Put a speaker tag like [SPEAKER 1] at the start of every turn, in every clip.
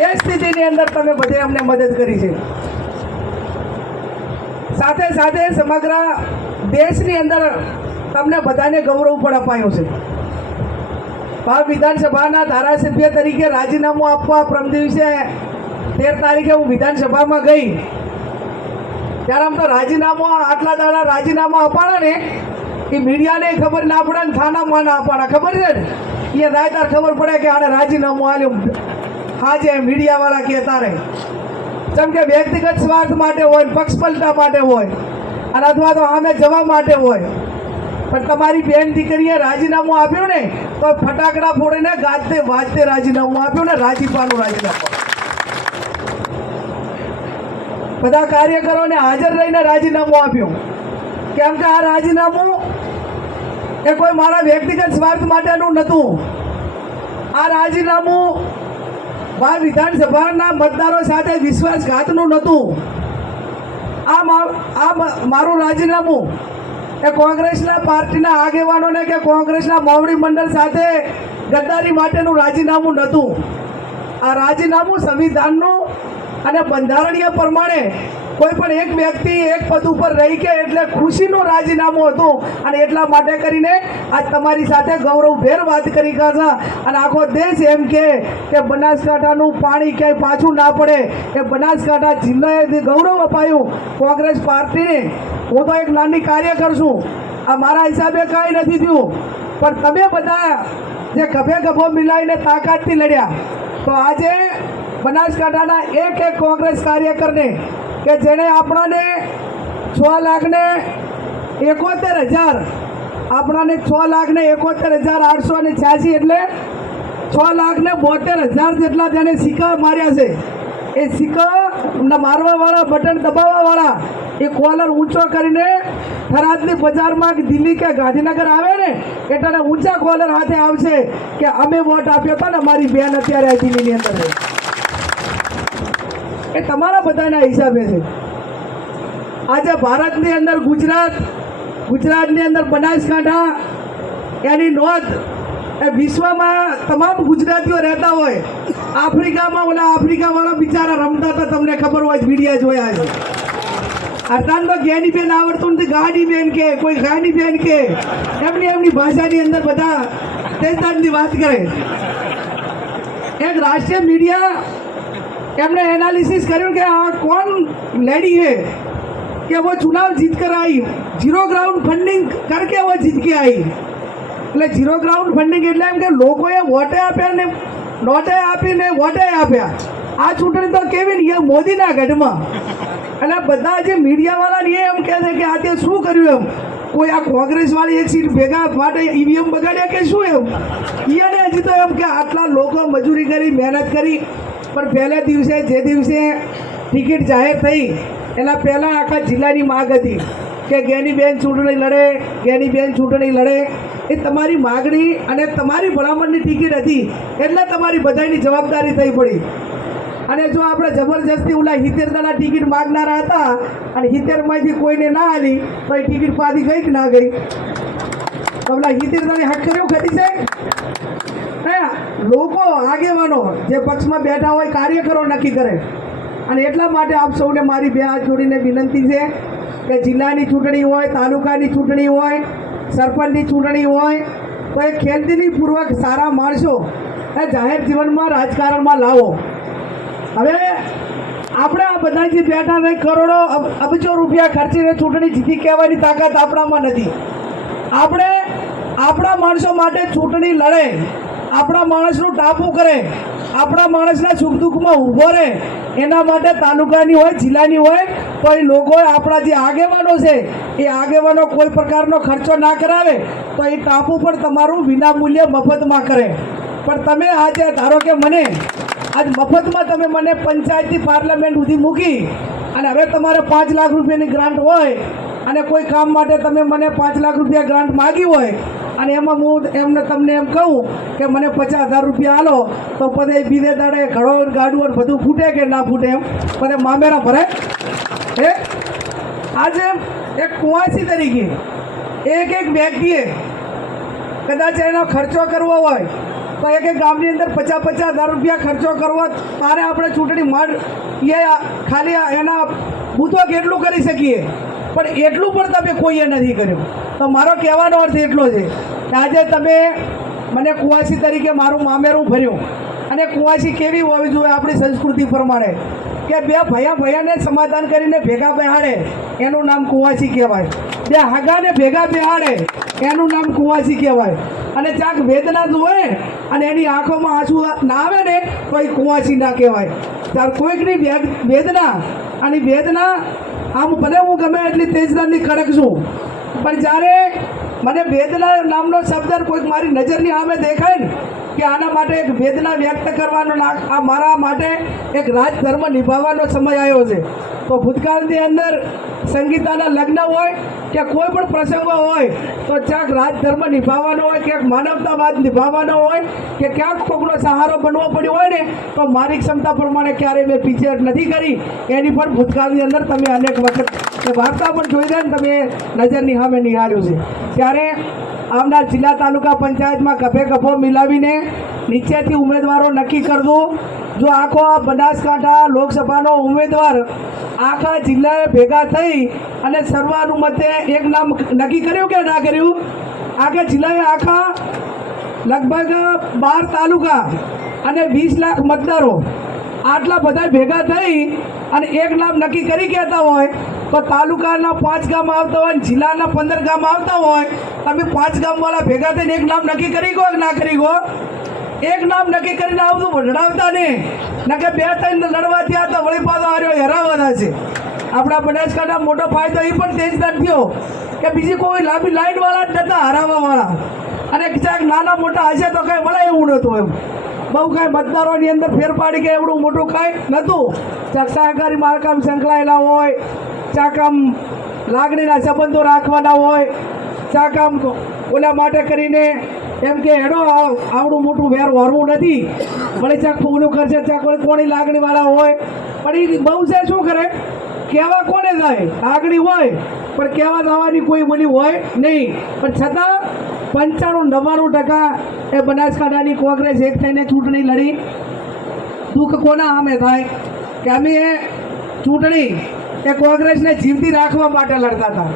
[SPEAKER 1] એ સ્થિતિની અંદર તમે બધે અમને મદદ કરી છે. સાથે સાથે સમગ્ર દેશની અંદર તમને બધાને ગૌરવ પણ અપાયું છે. ભાવ વિધાનસભાના ધારાસભ્ય તરીકે રાજીનામું આપવા પ્રમ દિવસે તેર તારીખે હું વિધાનસભામાં ગઈ. ત્યારે આમ તો રાજીનામું, આટલા દાડા રાજીનામું અપાણા ને, એ મીડિયાને ખબર ના પડે ને થાનામાં ના અપાણા ખબર છે ને? એ રાય તાર ખબર પડે કે આને રાજીનામું આલ્યું હાજે મીડિયાવાળા કહેતા રહે. જેમ કે વ્યક્તિગત સ્વાર્થ માટે હોય, પક્ષપલટા માટે હોય, અને અથવા તો આમે જવા માટે હોય. પણ તમારી બેન દીકરીએ રાજીનામું આપ્યું ને, તો ફટાકડા ફોડીને ગાજતે, વાજતે રાજીનામું આપ્યું ને રાજીપાનું રાજીનામું બધા કાર્યકરોને હાજર રહીને રાજીનામું આપ્યું. કેમ કે આ રાજીનામું એ કોઈ મારા વ્યક્તિગત સ્વાર્થ માટેનું નહોતું. આ રાજીનામું આ વિધાનસભાના મતદારો સાથે વિશ્વાસઘાતનું નહોતું. આ આ મારું રાજીનામું એ કોંગ્રેસના પાર્ટીના આગેવાનોને કે કોંગ્રેસના મોવડી મંડળ સાથે ગદ્દારી માટેનું રાજીનામું નહોતું. આ રાજીનામું સંવિધાનનું અને બંધારણીય પ્રમાણે કોઈ પણ એક વ્યક્તિ એક પદ ઉપર રહી કે એટલે ખુશીનું રાજીનામું હતું. અને એટલા માટે કરીને આજ તમારી સાથે ગૌરવભેર વાત કરી છે. અને આખો દેશ એમ કે કે બનાસકાંઠાનું પાણી ક્યાંય પાછું ના પડે. એ બનાસકાંઠા જિલ્લાએ ગૌરવ અપાયું. કોંગ્રેસ પાર્ટીને હું તો એક નાની કાર્યકર છું આ મારા હિસાબે કાંઈ નથી થયું. પણ તમે બધા જે ગભે ગભો મિલાવીને તાકાતથી લડ્યા. તો આજે બનાસકાંઠાના એક એક કોંગ્રેસ કાર્યકરને કે જેણે આપણાને છ લાખને એકોતેર હજાર, આપણાને છ લાખને એકોતેર હજાર આઠસો અને છ્યાસી એટલે છ લાખને બોતેર હજાર જેટલા તેને સિક્કા માર્યા છે. એ સિક્કા મારવાવાળા, બટન દબાવવાવાળા, એ કોલર ઊંચો કરીને થરાદની બજારમાં દિલ્હી કે ગાંધીનગર આવે ને એટલે ઊંચા કોલર હાથે આવશે કે અમે વોટ આપ્યો હતો ને અમારી બેન અત્યારે દિલ્હીની અંદર એ તમારા બધાના હિસાબે છે. આજે ભારતની અંદર ગુજરાત, ગુજરાતની અંદર બનાસકાંઠા, એની નોંધ, એ વિશ્વમાં તમામ ગુજરાતીઓ રહેતા હોય, આફ્રિકામાં ઓલા આફ્રિકાવાળા બિચારા રમતા હતા, તમને ખબર હોય મીડિયા જોયા છે. અર્થાત તો જ્ઞાની બેન આવડતું નથી ગાડી બેન કે, કોઈ ગાડી બેન કે, એમની એમની ભાષાની અંદર બધા તેજદારની વાત કરે. એક રાષ્ટ્રીય મીડિયા એમણે एनालिसिस કર્યું કે આ कौन लेडी है कि वो चुनाव जीत कर आई जीरो ग्राउंड फंडिंग करके वो जीत के आई એટલે જીરો ગ્રાઉન્ડ ફંડિંગ એટલે એમ કે લોકોએ વોટે આપ્યા ને નોટે આપીને વોટે આપ્યા આ ચૂંટણી તો કેવી ને એ મોદીના ગઢમાં અને બધા જે મીડિયાવાળા ને એ એમ કહે છે કે આ તે શું કર્યું એમ કોઈ આ કોંગ્રેસવાળી એક સીટ ભેગા માટે ઈવીએમ બગાડ્યા કે શું એમ એને હજી તો એમ કે આટલા લોકો મજૂરી કરી મહેનત કરી પણ પહેલા દિવસે, જે દિવસે ટિકિટ જાહેર થઈ, એના પહેલાં આખા જિલ્લાની માગ હતી કે ગેનીબેન ચૂંટણી લડે ગેનીબેન ચૂંટણી લડે. એ તમારી માગણી અને તમારી ભલામણની ટિકિટ હતી એટલે તમારી બધાની જવાબદારી થઈ પડી. અને જો આપણે જબરજસ્તી ઓલા હિતેર દાડા ટિકિટ માગનારા હતા અને હિતેરમાંથી કોઈને ના આલી, તો એ ટિકિટ પાછી ગઈ કે ના ગઈ. તો ઓલા હિતેર દાડે હક કર્યો ખરી છે હે, લોકો આગેવાનો જે પક્ષમાં બેઠા હોય, કાર્યકરો નક્કી કરે. અને એટલા માટે આપ સૌને મારી બે હાથ જોડીને વિનંતી છે કે જિલ્લાની ચૂંટણી હોય, તાલુકાની ચૂંટણી હોય, સરપંચની ચૂંટણી હોય, તો એ ખેલદીલીપૂર્વક સારા માણસો એ જાહેર જીવનમાં, રાજકારણમાં લાવો. હવે આપણે આ બધા જે બેઠા ને કરોડો અબ- અબજો રૂપિયા ખર્ચીને ચૂંટણી જીતી કહેવાની તાકાત આપણામાં નથી. આપણે આપણા માણસો માટે ચૂંટણી લડે. આપણા માણસનું ટાપુ કરે, આપણા માણસના સુખ દુઃખમાં ઊભો રહે, એના માટે તાલુકાની હોય, જિલ્લાની હોય એ લોકોએ આપણા જે આગેવાનો છે, એ આગેવાનો કોઈ પ્રકારનો ખર્ચો ના કરાવે, તો એ ટાપુ પણ તમારું વિનામૂલ્ય મફતમાં કરે. પણ તમે આજે, ધારો કે મને, આજ મફતમાં તમે મને પંચાયતથી પાર્લામેન્ટ સુધી મૂકી, અને હવે તમારે પાંચ લાખ રૂપિયાની ગ્રાન્ટ હોય, અને કોઈ કામ માટે તમે મને પાંચ લાખ રૂપિયા ગ્રાન્ટ માગી હોય અને એમાં હું એમને તમને એમ કહું કે મને પચાસ હજાર રૂપિયા આલો, તો પછી બીજે દાડે ઘડો ગાડું બધું ફૂટે કે ના ફૂટે એમ? પછી મામેરા ભરે? હે? આજે એક કુવાસી તરીકે એક એક વ્યક્તિએ કદાચ એનો ખર્ચો કરવો હોય, તો એક એક ગામની અંદર પચાસ પચાસ હજાર રૂપિયા ખર્ચો કરવો તારે આપણે ચૂંટણી મળ, એ ખાલી એના બૂથો કેટલું કરી શકીએ? પણ એટલું પણ તમે કોઈએ નથી કર્યું. તો મારો કહેવાનો અર્થ એટલો છે કે આજે તમે મને કુવાસી તરીકે મારું મામેરું ભર્યું. અને કુવાસી કેવી હોવી જોઈએ આપણી સંસ્કૃતિ પ્રમાણે? કે બે ભયા ભયાને સમાધાન કરીને ભેગા બેહાડે, એનું નામ કુવાસી કહેવાય. બે હાગાને ભેગા બેહાડે, એનું નામ કુવાસી કહેવાય. અને ચાક વેદના જોવે અને એની આંખોમાં આંસુ ના આવે ને તો એ કુવાસી ના કહેવાય. ત્યારે કોઈકની વેદ- વેદના અને વેદના આમ ભલે હું ગમે એટલી તેજદારની કડક છું, પણ જ્યારે મને વેદના નામનો શબ્દ કોઈક મારી નજરની સામે દેખાય ને, કે આના માટે એક વેદના વ્યક્ત કરવાનો આ મારા માટે એક રાજધર્મ નિભાવવાનો સમય આવ્યો છે. તો ભૂતકાળની અંદર સંગીતાના લગ્ન હોય, કે કોઈ પણ પ્રસંગો હોય, તો ક્યાંક રાજધર્મ નિભાવવાનો હોય, ક્યાંક માનવતાવાદ નિભાવવાનો હોય, કે ક્યાંક કોકનો સહારો બનવો પડ્યો હોય ને, તો મારી ક્ષમતા પ્રમાણે ક્યારેય મેં પીછેહટ નથી કરી. એની પણ ભૂતકાળની અંદર તમે અનેક વખત વાર્તા પણ જોઈ દે ને, તમે નજરની સામે નિહાળ્યું છે. ત્યારે આવનાર જિલ્લા તાલુકા પંચાયતમાં ગભે ગભો મિલાવીને નીચેથી ઉમેદવારો નક્કી કરજો. જો આખો આ બનાસકાંઠા લોકસભાનો ઉમેદવાર આખા જિલ્લાએ ભેગા થઈ અને સર્વાનુમતે એક નામ નક્કી કર્યું કે ના કર્યું? આખા જિલ્લાએ આખા લગભગ બાર તાલુકા અને વીસ લાખ મતદારો આટલા બધા ભેગા થઈ અને એક નામ નક્કી કરી કહેતા હોય તો તાલુકાના પાંચ ગામ આવતા હોય જિલ્લાના પંદર ગામ આવતા હોય તમે પાંચ ગામવાળા ભેગા થઈને એક નામ નક્કી કરી ગો ના કરી ગો? એક નામ નક્કી કરીને આવતું, વઢડાવતા નહીં. નકે બે ત્રણ લડવા થયા તો વળી પાછો હાર્યો હેરાવાના છે. આપણા બનાસકાંઠા મોટો ફાયદો એ પણ તેજદાર થયો કે બીજી કોઈ લાંબી લાઈનવાળા જ નહોતા હરાવવાવાળા અને ક્યાંક નાના મોટા હશે તો કંઈ મળે એવું નહોતું એમ. બહુ કાંઈ મતદારોની અંદર ફેર કે એવડું મોટું કાંઈ નહોતું. ચાક સહકારી માળખામ સંકળાયેલા હોય, ક્યાંક આમ લાગણીના સંબંધો રાખવાના હોય, ક્યાંક આમ ઓલા માટે કરીને એમ કે એનો આવડું મોટું વેર વરવું નથી. વળી ચાક ફૂલું કરશે ચાક વળી કોણી લાગણીવાળા હોય. પણ એ બહુ છે, શું કરે? કહેવા કોને થાય? લાગણી હોય, પણ કહેવા દાવાની કોઈ બની હોય નહીં. પણ છતાં પંચાણું, નવ્વાણું ટકા એ બનાસકાંઠાની કોંગ્રેસ એક થઈને ચૂંટણી લડી. દુઃખ કોના સામે થાય? કે અમે એ ચૂંટણી એ કોંગ્રેસને જીવતી રાખવા માટે લડતા હતા.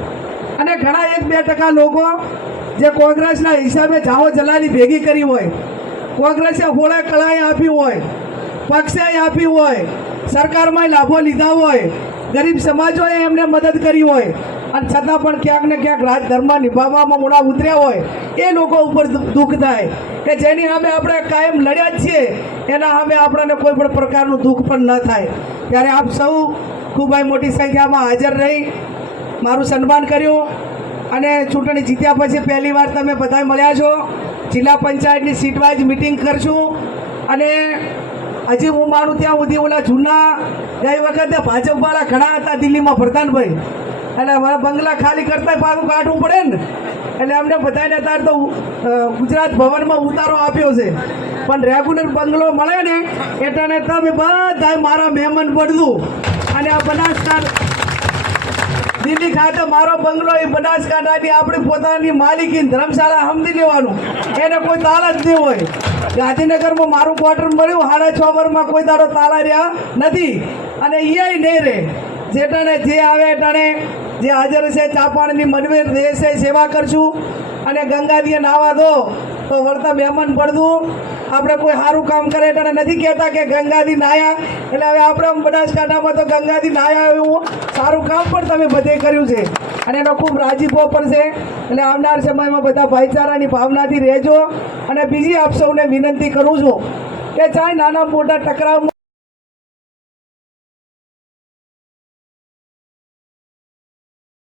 [SPEAKER 1] અને ઘણા એક બે ટકા લોકો જે કોંગ્રેસના હિસાબે જાઓ જલાલી ભેગી કરી હોય, કોંગ્રેસે હોળે કળાએ આપી હોય, પક્ષે આપી હોય, સરકારમાં લાભો લીધા હોય, ગરીબ સમાજોએ એમને મદદ કરી હોય, અને છતાં પણ ક્યાંક ને ક્યાંક રાજધર્મ નિભાવવામાં મોડા ઉતર્યા હોય, એ લોકો ઉપર દુઃખ થાય કે જેની સામે આપણે કાયમ લડ્યા જ છીએ, એના સામે આપણને કોઈ પણ પ્રકારનું દુઃખ પણ ન થાય. ત્યારે આપ સૌ ખૂબ મોટી સંખ્યામાં હાજર રહી મારું સન્માન કર્યું અને ચૂંટણી જીત્યા પછી પહેલી વાર તમે બધા મળ્યા છો. જિલ્લા પંચાયતની સીટ વાઇઝ મિટિંગ કરશું અને હજી હું માનું ત્યાં સુધી ઓલા જૂના ગઈ વખતે ભાજપવાળા ઘણા હતા દિલ્હીમાં પ્રધાનભાઈ. એટલે મારા બંગલા ખાલી કરતા પાછું કાઢવું પડે ને. એટલે અમને બધાને તાર તો ગુજરાત ભવનમાં ઉતારો આપ્યો છે. પણ રેગ્યુલર બંગલો મળે ને એટલે તમે બધા મારા મહેમાન પડતું અને આ બનાસકાંઠા દિલ્હી ખાતે મારો બંગલો એ બનાસકાંઠાની આપણી પોતાની માલિકી ધર્મશાળા સમજી લેવાનું. એને કોઈ તાળા જ નહીં હોય. ગાંધીનગરમાં મારું ક્વાર્ટર મળ્યું, સાડા છ વર્ષમાં કોઈ દાડો તાળા રહ્યા નથી. અને એ નહીં રહે. જેટાને જે આવે એટાણે જે હાજર છે ચાપાણની મનવીર દેશે સેવા કરશું. અને ગંગાજીએ નાવા દો, તો વળતા મહેમાન પડતું. આપણે કોઈ સારું કામ કરે એટલે નથી કહેતા કે ગંગાથી નાયા. એટલે હવે આપણે બનાસકાંઠામાં તો ગંગાથી નાયા એવું સારું કામ પણ તમે બધે કર્યું છે. અને એનો ખૂબ રાજીપો પણ છે. એટલે આવનાર સમયમાં બધા ભાઈચારાની ભાવનાથી રહેજો. અને બીજી આપ સૌને વિનંતી કરું છું કે ચાહે નાના મોટા ટકરાવ